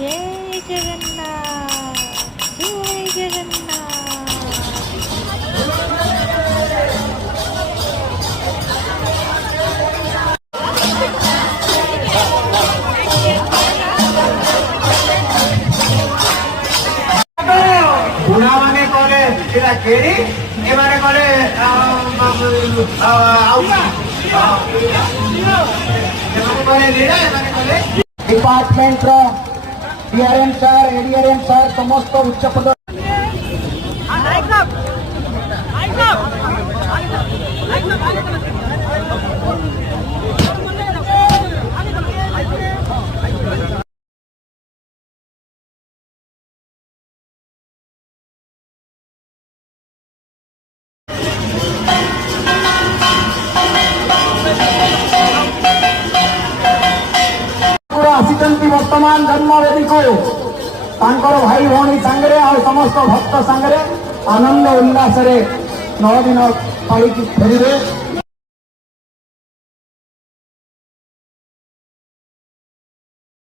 जय जगन्नाथ जय जगन्नाथ। बुढ़ा माने कले एटा केरी ए माने कले department DRM sir ADRM sir समस्त उच्च पद आसिचंती वर्तमान जन्मवेदी को भाई भौणी सांगे आ समस्त भक्त सांगे आनंद उल्लास 9 दिन पाड़ी फेरवे।